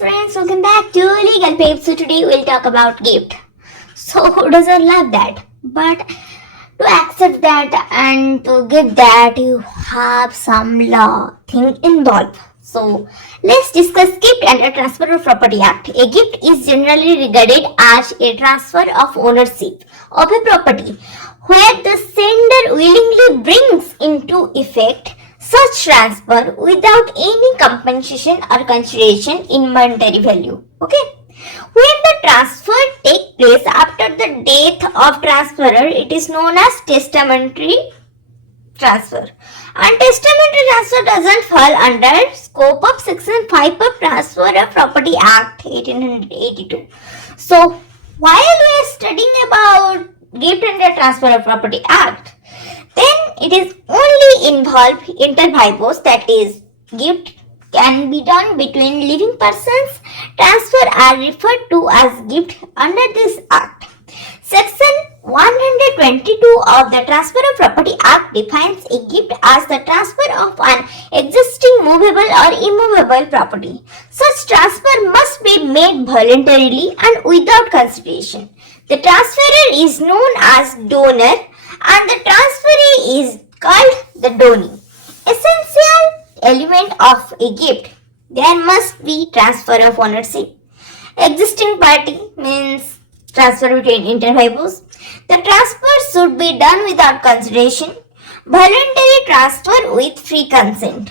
friends, welcome back to Legal Babes. So today we'll talk about gift. So who doesn't love that? But to accept that and to give that, you have some law thing involved. So let's discuss gift and a transfer of property act. A gift is generally regarded as a transfer of ownership of a property where the sender willingly brings into effect such transfer without any compensation or consideration in monetary value. Okay. When the transfer takes place after the death of transferor, it is known as testamentary transfer. And testamentary transfer doesn't fall under scope of section 5 of Transfer of Property Act 1882. So while we are studying about gift and the Transfer of Property Act, then it is only involve inter vivos, that is, gift can be done between living persons. Transfer are referred to as gift under this act. Section 122 of the Transfer of Property Act defines a gift as the transfer of an existing movable or immovable property. Such transfer must be made voluntarily and without consideration. The transferor is known as donor and the transferee is called the donee. Essential element of a gift, there must be transfer of ownership. Existing party means transfer between inter vivos. The transfer should be done without consideration. Voluntary transfer with free consent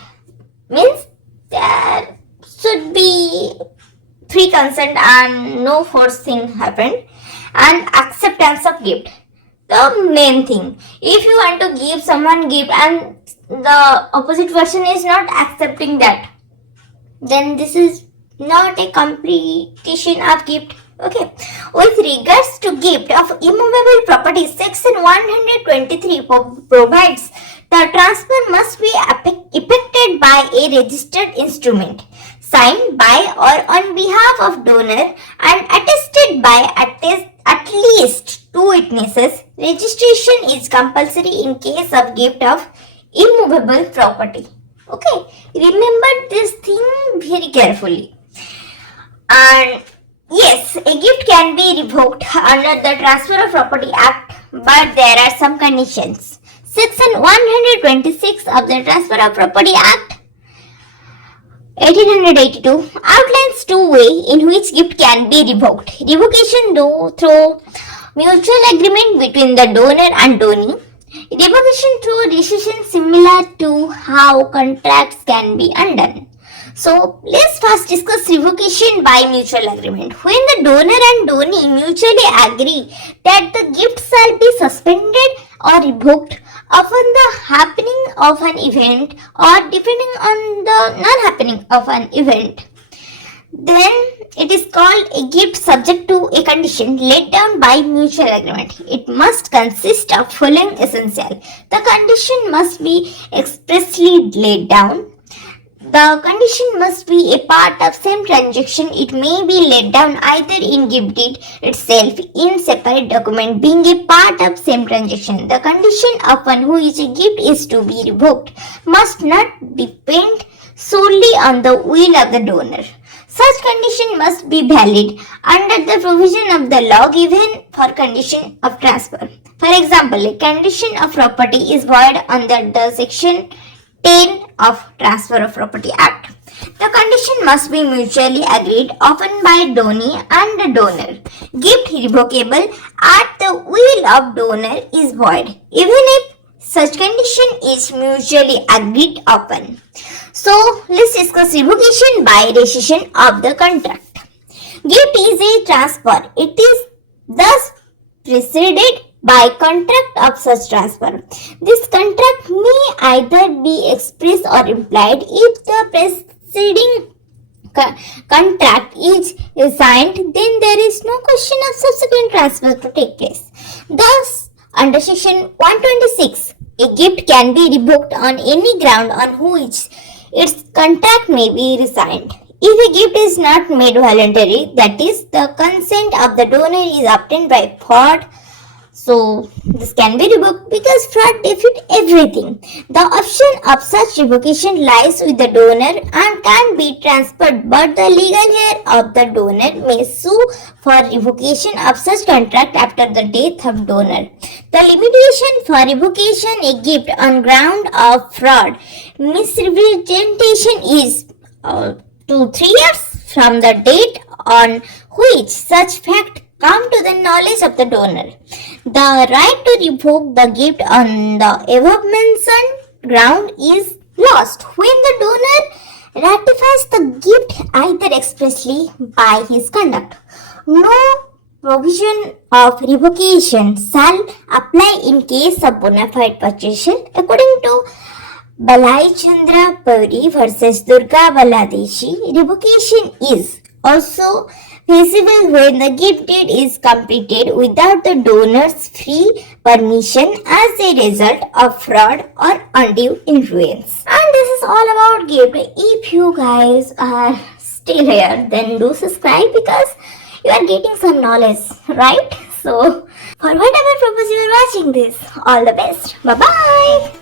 means there should be free consent and no forcing happened. And acceptance of gift, the main thing. If you want to give someone gift and the opposite person is not accepting that, then this is not a completion of gift. Okay. With regards to gift of immovable property, section 123 provides the transfer must be effected by a registered instrument signed by or on behalf of donor and attested by at least 2 witnesses. Registration is compulsory in case of gift of immovable property. Okay, remember this thing very carefully. And yes, a gift can be revoked under the Transfer of Property Act, but there are some conditions. Section 126 of the Transfer of Property Act 1882 outlines 2 ways in which gift can be revoked. Revocation through mutual agreement between the donor and donee. Revocation through rescission, similar to how contracts can be undone. So let's first discuss revocation by mutual agreement. When the donor and donee mutually agree that the gift shall be suspended or revoked upon the happening of an event or depending on the non-happening of an event, then it is called a gift subject to a condition laid down by mutual agreement. It must consist of following essential. The condition must be expressly laid down. The condition must be a part of same transaction. It may be laid down either in gift deed itself in separate document being a part of same transaction. The condition upon which a gift is to be revoked must not depend solely on the will of the donor. Such condition must be valid under the provision of the law given for condition of transfer. For example, a condition of property is void under the section 10 of Transfer of Property Act. The condition must be mutually agreed upon by donee and the donor. Gift revocable at the will of donor is void, even if such condition is mutually agreed upon. So let's discuss revocation by rescission of the contract. Gift is a transfer. It is thus preceded by contract of such transfer. This contract may either be express or implied. If the preceding contract is signed, then there is no question of subsequent transfer to take place. Thus, under section 126, a gift can be revoked on any ground on which its contract may be resigned. If a gift is not made voluntary, that is, the consent of the donor is obtained by fraud, So this can be revoked because fraud defeats everything. The option of such revocation lies with the donor and can be transferred, but the legal heir of the donor may sue for revocation of such contract after the death of donor. The limitation for revocation a gift on ground of fraud misrepresentation is 2-3 years from the date on which such fact come to the knowledge of the donor. The right to revoke the gift on the above mentioned ground is lost when the donor ratifies the gift either expressly by his conduct. No provision of revocation shall apply in case of bona fide purchaser according to Balai Chandra Puri versus Durga Baladeshi. Revocation is also feasible when the gift deed is completed without the donor's free permission as a result of fraud or undue influence. And this is all about gift. If you guys are still here, then do subscribe because you are getting some knowledge, right? So, for whatever purpose you are watching this, all the best. Bye bye.